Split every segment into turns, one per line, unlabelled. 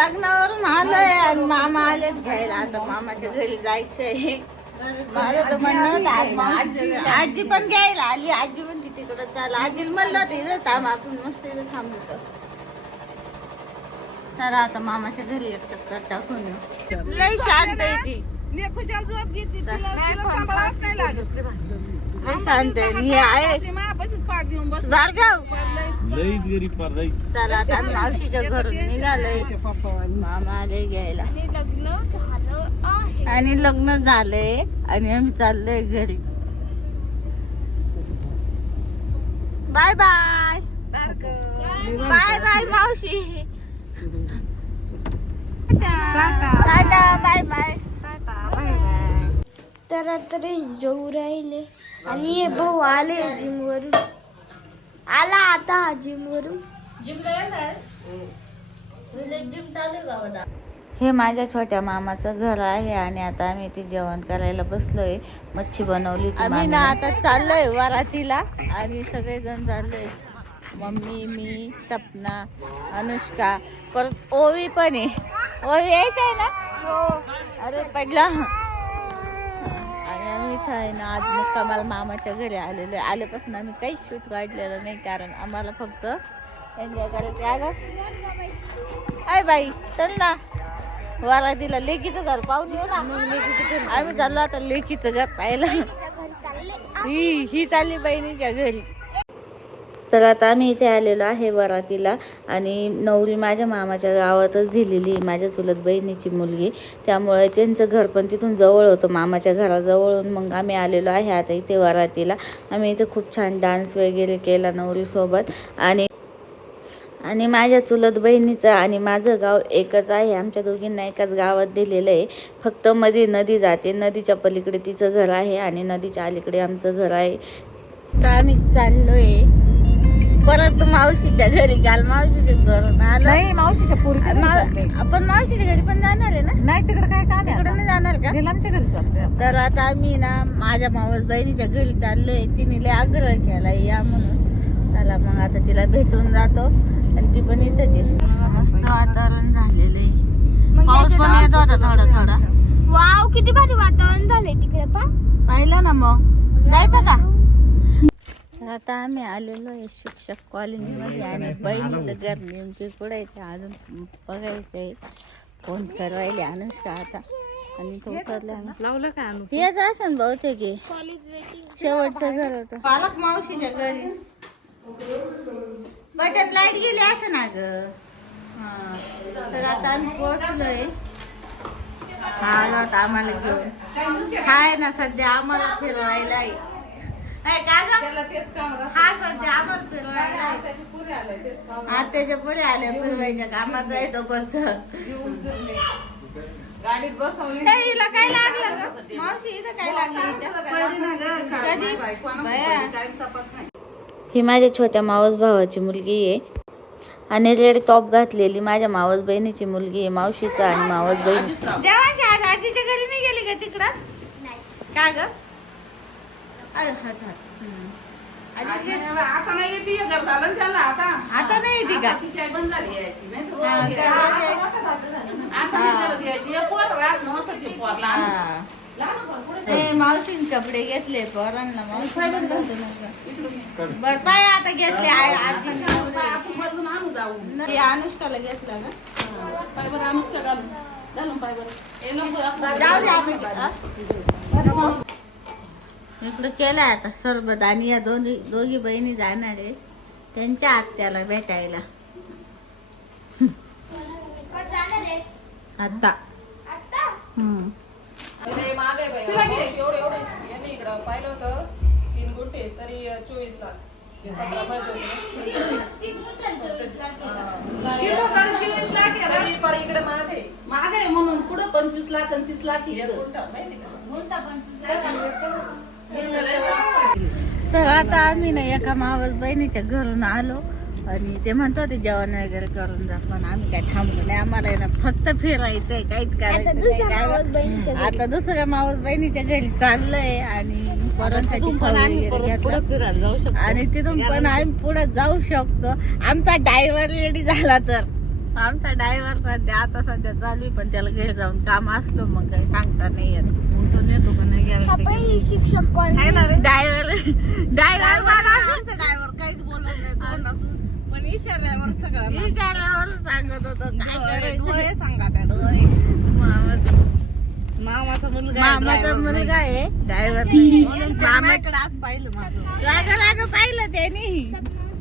लग्नावरून आलोय आणि मामा आलेत घ्यायला. आता मामाच्या घरी जायचंय. माझं तर म्हणणं होतं आज मावशीच्या घरी. आजी पण घ्यायला आली. आजी पण तिकडे चाल. आजीला म्हणलं होतं इथं थांब आपण मस्त इथं थांबतो चला आता मामाच्या घरी एक चक्कर टाकून येऊ. लय शांत आहे ती.
खुशाल झोप घेतली. तिला तिला सांभाळावंच नाही लागत.
लय शांत आहे. आणि हे आहे.
मापाशीच पाठ देऊन बस
लईच गरीब पार लईच
चला आता मावशीच्या घरून निघालोय. मामा आले घ्यायला. आणि लग्न झालंय. आणि आम्ही चाललोय घरी. Bye bye. बाय बाय मावशी. Tata bye bye.
तर आता जाऊ राहिले. आणि हे भाऊ आले जिम वरून आला आता जिम वरून.
हे माझ्या छोट्या मामाचं घर आहे आणि आता आम्ही इथे जेवण करायला बसलोय. मच्छी बनवली होती आम्ही ना आता चाललोय वरातीला. आणि सगळेजण चाललोय. मम्मी मी सपना अनुष्का परत ओवी पण आहे. ओवी यायचं आहे ना? हो. अरे पडला. इथं आहे ना आज मुक्कामाला मामाच्या घरी आलेलो आहे. आल्यापासून आम्ही काहीच शूट काढलेलं नाही कारण आम्हाला फक्त एन्जॉय करायचं अगं. काय बाई चल ना. वरातीला लेकीचं घर पाहून येऊ ना. मग लेकीचं घर आम्ही चाललो आता लेकीचं घर पाहिलं ही ही चालली बहिणीच्या घरी. तर आता आम्ही इथे आलेलो आहे वरातीला आणि नवरी माझ्या मामाच्या गावातच दिलेली आहे, माझ्या चुलत बहिणीची मुलगी. त्यामुळे त्यांचं घर पण तिथून जवळ होतं मामाच्या घराजवळून. मग आम्ही आलेलो आहे आता इथे वरातीला. आम्ही इथे खूप छान डान्स वगैरे केला नवरीसोबत. आणि आणि माझ्या चुलत बहिणीचं आणि माझं गाव एकच आहे. आमच्या दोघींना एकाच गावात दिलेलं आहे. फक्त मध्ये नदी जाते. नदीच्या पलीकडे तिचं घर आहे आणि नदीच्या अलीकडे आमचं घर आहे. तर आम्ही चाललो आहे परत मावशीच्या घरी काल मावशीच्या घरून आलो.
नाही मावशीच्या पोरीच्या घरी.
आपण मावशीच्या घरी पण जाणार आहे ना?
नाही तिकडे काय काम आहे
तिकडे
आता?
नाही जाणार का?
नीलमच्या घरी चालतंय
तर आता आम्ही ना माझ्या मावस बहिणीच्या घरी चाललोय. तिने लय आग्रह केला या म्हणून. चला मग आता तिला भेटून जातो. आणि ती पण इथंच आहे. मस्त वातावरण झालेलं आहे पाऊस पण येत होता थोडा थोडा.
वाव किती भारी वातावरण झालंय तिकडे पा
पाहिलं ना मग. जायचं का? आता आम्ही आलेलो आहे शिक्षक कॉलनीमध्ये आणि बहिणीचं घर नेमके कुठं आहे ते अजून बघायचं आहे. फोन करायला अनुष्का आता. आणि तो उतरला
लावलं आणू
हेच असेल बहुतेक हे. शेवटचं घर होतं. पालक मावशीच्या घरी. बटन लाइट गेली असं ना ग? हा. तर आता आम्ही पोहोचलोय. हा आला होता आम्हाला घेऊन. हाय ना सध्या आम्हाला फिरवायला आहे. का? हा. हा त्याच्या पुढे आल्या फिरवायच्या कामात कसं
गाडीत बसवली
हे हिला काय लागलं ग? मावशी इथं काय लागलं हिच्या? कधी? बया. ही माझ्या छोट्या मावस भावाची मुलगी आहे आणि रेड टॉप घातलेली माझ्या मावस बहिणीची मुलगी आहे मावशीचा आणि मावस बहीण देवांशी आज आजीच्या घरी नाही गेली का तिकडं काय ग अरे, हात, हात. हम्म. आजी घरी-
आता नाही येते घर झालं ना त्याला आता.
आता नाही येते का?
तिची आई बंद झाली यायची नाही तर
हा?
आता नाही करत यायची. हे पोर राहत ते पोर लहान
हा.
लहान पोर पुढे
मावशीने कपडे घेतले पोरांना मावशी. बर पाय आता घेतले आ- आजीने कपडे.
आपण बदलून आणू जाऊ
ते अनुष्काला घेतलं का?
पाय बरं अनुष्का घालून. घालून पाय बरं. नको
जाऊ दे आपण हा? इकडं केलंय आता सरबत आणि या दोन्ही दोघी बहिणी जाणार आहे. त्यांच्या आत्याला भेटायला. आता. हम्म.
तिला घे. एवढं एवढं यांनी इकडं पाहिलं होतं तीन गुंठे तरी चोवीस लाख इकडे आहे म्हणून पुढे पंचवीस लाख आणि तीस लाख गुंठा माहिती का
तर आता आम्ही ना एका मावस बहिणीच्या घरून आलो. आणि ते म्हणतो ते जेवण वगैरे करून जा. पण आम्ही काय थांबलो नाही. आम्हाला ना फक्त फिरायचंय. काहीच करायचं आता दुसऱ्या मावस बहिणीच्या घरी चाललंय. आणि आणि तिथून पण आम्ही पुढे जाऊ शकतो. आमचा ड्रायव्हर रेडी झाला तर. आमचा ड्रायव्हर सध्या आता सध्या चालू आहे पण त्याला घरी जाऊन काम असलो मग काही सांगता नाही येत. तो नेतो का नाही
बाई शिक्षक
ड्रायव्हर
काहीच बोलत नाही तोंडातून. पण इशाऱ्यावर सगळं
विचारावर सांगत होतो
डोळे सांगा त्या डोळे.
मामाचा.
मुलगा
मामाचा. मुलगा आहे. ड्रायव्हर
आज पाहिलं माझं.
लाग लाग पाहिलं त्याने.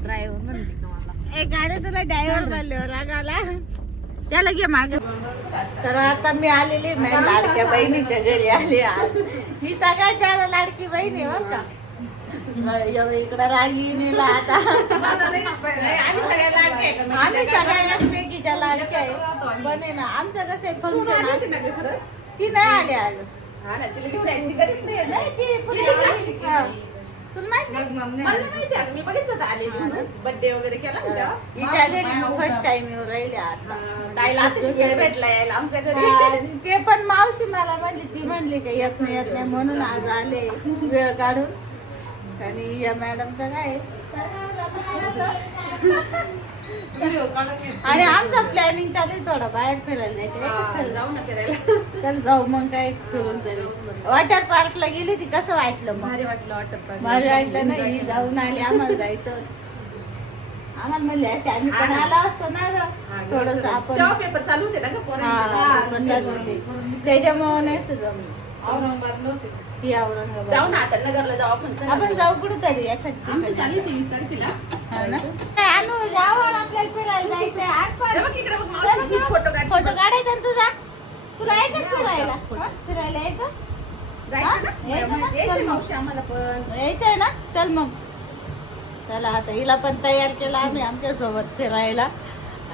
ड्रायव्हर म्हणते तुम्हाला.
एक गाडी तुला ड्रायव्हर म्हणल्यावर रागाला त्याला घे माग. तर आता मी आलेली माझ्या लाडक्या बहिणीच्या घरी आली ही सगळ्यात जास्त लाडकी बहीण आहे बरं का? इकडं रागिनीला आता.
आम्ही सगळ्या लाडके आहे का?
आम्ही सगळ्या एकमेकीच्या लाडक्या आहे. बने ना आमचं कसं आहे फंक्शन ती नाही आली आज.
ना तिला घेऊन यायची कधीच नाही येत.
नाही ती पुढे
गेली का?
आलेली. हा. तुला माहीत नाही
मला नाही माहिती अगं, मी बघितलं होतं आलेली म्हणून बर्थडे वगैरे केला ना तेव्हा.
हिच्या घरी फर्स्ट टाइम येऊ राहिले आता
ताईला अतिशय वेळ भेटला यायला आमच्या घरी
आणि ते पण मावशी मला म्हणली ती म्हणली का येत नाही येत नाही म्हणून आज आले वेळ काढून आणि या मॅडमचं काय
व्हिडिओ काढून घे.
आणि आमचं प्लॅनिंग चालू आहे थोडं बाहेर फिरायला जायचं
हा, जाऊ ना फिरायला
चल जाऊ मग काय फिरून तरी. वॉटर पार्कला गेली ती कसं वाटलं मग?
भारी वाटलं वाटत
मला वाटलं नाही जाऊन आली आम्हाला जायचं होतं. आम्हाला म्हणले असते आम्ही पण आलो असतो ना ग. थोडस आपण
तेव्हा पेपर चालू होते ना ग पोरांचे?
हा पण चालू होते. त्याच्यामुळे नाही जमलं.
औरंगाबाद नव्हते.
ती औरंगाबाद.
जाऊ ना आता नगरला जाऊ आपण. चला.
आपण जाऊ कुठेतरी एखाद
आमची
ठिकाणी.
चालली ती वीस तारखेला.
हा ना? काय आणू यावर आपल्याला फिरायला जायचंय. आज पण
तेव्हा इकडे बघ मावशी, मी फोटो काढ.
फोटो काढायचा ना तुझा? तुला यायचं फिरायला? हा? फिरायला यायचं?
जायचं ना?
हा? यायचं ना?
यायचं
चल मग.
मावशी आम्हाला पण.
यायचंय ना? चल मग. चला आता हिला पण तयार केलं आम्ही आमच्यासोबत फिरायला.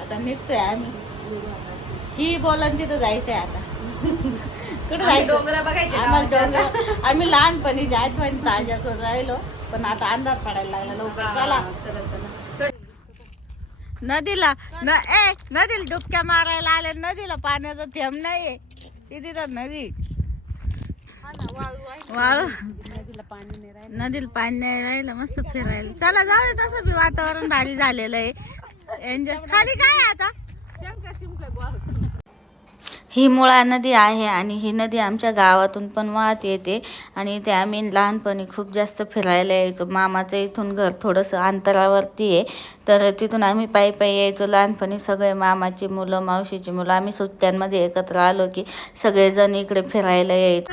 आता निघतोय आम्ही. ही बोलन तिथं जायचंय आता. कुठं
आम्ही
जायचं?
डोंगरं बघायचे
आम्हाला
गावाच्या.
डोंगर. आम्ही लहानपणीच्या आठवणी ताज्या करून राहिलो. पण आता अंधार पडायला लागला. लवकर
हा, चला.
नदीला. न ए नदीला डुबक्या मारायला आले नदीला पाण्याचा थेंब नाही ती तिथं नदी. वाळू. नदीला पाणी नाही राहिलं मस्त फिरायला. चला जाऊ दे तसं बी वातावरण भारी झालेलं आहे. एन्जॉय खाली काय आहे आता?
शंका शिंपला गोवा
ही मुळा नदी आहे आणि ही नदी आमच्या गावातून पण वाहत येते. आणि इथे आम्ही लहानपणी खूप जास्त फिरायला यायचो. मामाचं इथून घर थोडंसं अंतरावरती आहे. तर तिथून आम्ही पायी पायी यायचो. लहानपणी सगळे मामाची मुलं मावशीची मुलं आम्ही सुट्ट्यांमध्ये एकत्र आलो की सगळेजण इकडे फिरायला यायचो.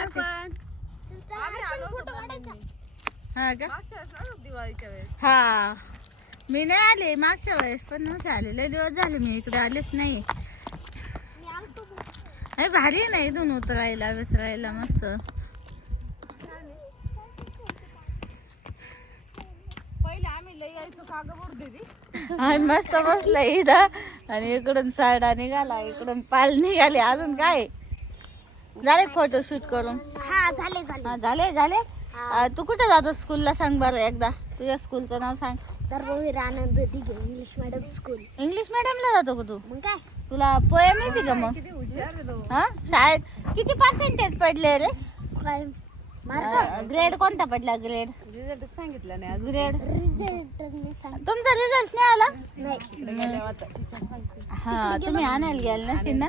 हा हा. मी नाही आले मागच्या वेळेस पण नव्हते आले. लय दिवस झाले मी इकडे आलेच नाही अरे भारी आहे ना इथून उतरायला वितरायला मस्त.
पहिले आम्ही
मस्त बसलं इथं. आणि इकडून साडा निघाला इकडून पाल निघाले. अजून काय? झाले फोटो शूट करून?
हा झाले झाले.
हा झाले तू कुठे जातो स्कूलला सांग बरं एकदा. तुझ्या स्कूलचं नाव सांग.
Sarvaveer Anand Dighe English medium school
English मिडियमला जातो का तू?
मग काय?
तुला पोएम येते का मग? हा? शाळेत किती पर्सेंटेज पडले रे?
काय मार्क
ग्रेड कोणता पडला ग्रेड
रिझल्ट सांगितलं नाही
ग्रेड
रिझल्ट मी सांग
तुमचा रिझल्ट नाही आला?
नाही.
हा तुम्ही आणायला गेले नसतील ना?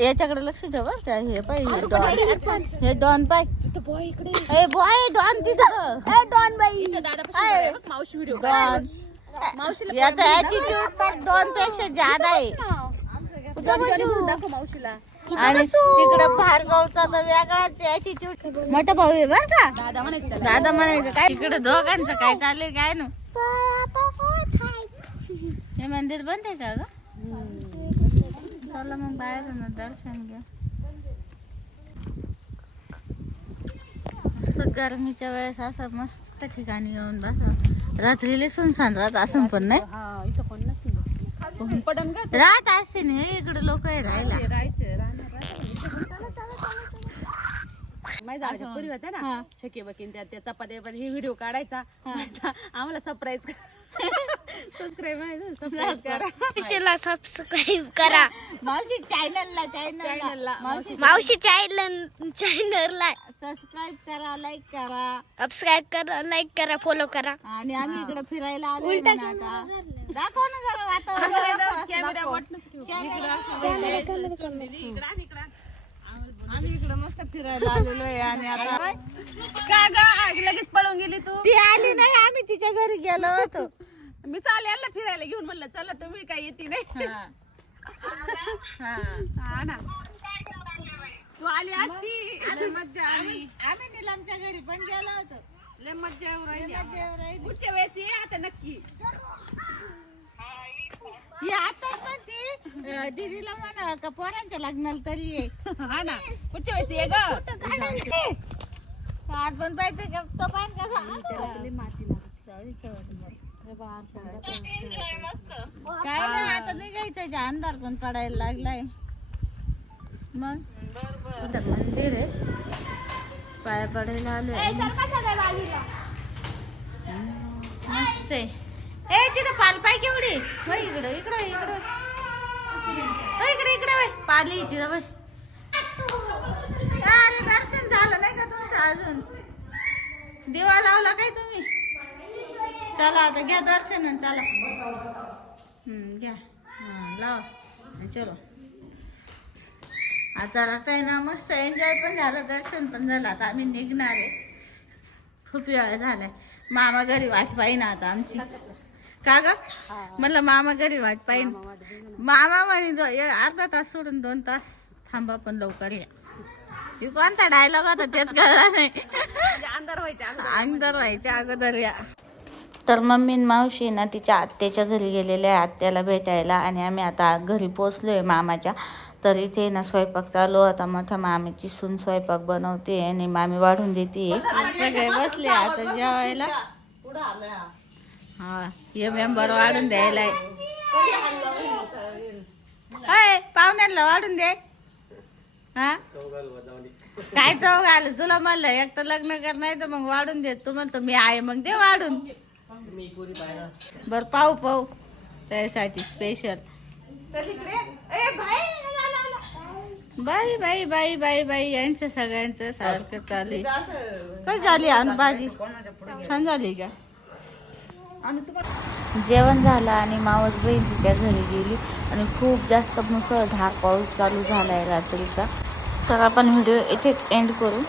याच्याकडे लक्ष ठेव बरं का? हे हे डॉन हे डॉन पाय. ए बॉय डॉन तिथं.
डॉन बाई.
हाय.
मावशी व्हिडिओ
डॉन याचा ऍटिट्यूड डॉनपेक्षा ज्यादा आहे. कुठं बसू?
दाखव मावशीला.
आणि तिकडं भार्गवचा तर वेगळाच ऍटिट्यूड मोठा भाऊ आहे बर का?
दादा म्हणायचं त्याला.
दादा म्हणायचं काय इकडे दोघांचं काय चाललंय काय ना हे मंदिर बंद आहे का ग चला मग बाहेर ना दर्शन घ्या मस्त गरमीच्या वेळेस असं मस्त ठिकाणी येऊन बसा. रात्रीला सुनसान राहत असं पण नाही.
हा
राहत असेल हे इकडे लोक राहायला.
राहायचं माहिती आहे, पुरी होत्या
हा.
ना शके बकीन त्या त्या चपात्या हे व्हिडिओ काढायचा. आम्हाला सरप्राईज सबस्क्राईब सबस्क्राईब करा.
मावशीला सबस्क्राईब करा.
मावशी चॅनलला चॅनलला
ला.
मावशी
चॅनल चॅनलला
सबस्क्राईब करा लाईक करा.
सबस्क्राईब करा लाईक करा फॉलो करा.
आणि आम्ही इकडे फिरायला आलो
उलटा
दाखव ना जरा वातावरण.
कॅमेरा
आम्ही इकडे मस्त फिरायला आलेलो आहे आणि आता
का ग? लगेच पळून गेली तू.
ती आली नाही आम्ही तिच्या घरी गेलो होतो.
मी चाल यांना फिरायला घेऊन म्हणलं चला तुम्ही काय येते नाही.
हा. हा.
हा ना. तू आली असती.
आणि मज्जा आली आम्ही. निलामच्या घरी पण गेलो होतो.
लय मज्जा येऊ राहिली
मज्जा येऊ राहिली.
पुढच्या वेळेस ये आता नक्की.
ही अं, दीदीला म्हणा का पोरांच्या लग्नाला तरी ये.
हा ना. पुढच्या वेळेस ये ग.
आज पण पाहिजे का? तो कसा काय नाही आता निघायचं जे अंधार पण पडायला लागलाय. मग? मंदिर आहे? पाया पडायला आलोय. मस्त आहे. ए तिथं पाल पाय केवढी? वय इकडं इकडं इकडं. वय इकडे इकडे वय पाली तिथं बस अरे दर्शन झालं नाही का तुमचं अजून? दिवा लावला काय तुम्ही? चला आता घ्या दर्शन चला. हम्म, घ्या. हां लावा. चलो. आता राहता आहे ना मस्त एन्जॉय पण झालं दर्शन पण झालं. आता आम्ही निघणार आहे. खूप वेळ झालाय. मामा घरी वाट पाहिजे आता आमची. का ग? म्हणलं मामा घरी वाट पाहिजे मामा म्हणे अर्धा तास सोडून दोन तास थांबा पण लवकर या. ती कोणता डायलॉग होता? तेच कळला नाही.
अंधार व्हायच्या
अंतर व्हायच्या अगोदर या. तर मम्मी मावशी ना तिच्या आत्याच्या घरी गेलेल्या आहे आत्याला भेटायला. आणि आम्ही आता घरी पोचलो आहे मामाच्या. तर इथे ना स्वयंपाक चालू आता मोठ्या मामीची सून स्वयंपाक बनवते आणि मामी वाढून देते. सगळे बसले आता जेवायला. हा हे मेंबर वाढून द्यायला अय वाढून दे. हा? काय चव घाल? तुला म्हणलं एक तर लग्न कर नाही तर मग वाढून दे तू म्हणतो मी आहे. मग दे वाढून. बर पाहू पाहू. त्यासाठी स्पेशल बाई बाई बाई बाई बाई यांचं सगळ्यांचं सारखं चालू आहे. कशी झाली आणि भाजी छान झाली का? जेवण झालं आणि मावस बहीण तिच्या घरी गेली आणि खूप जास्त मुसळधार पाऊस चालू झाला आहे रात्रीचा. तर आपण व्हिडिओ इथेच एंड करू.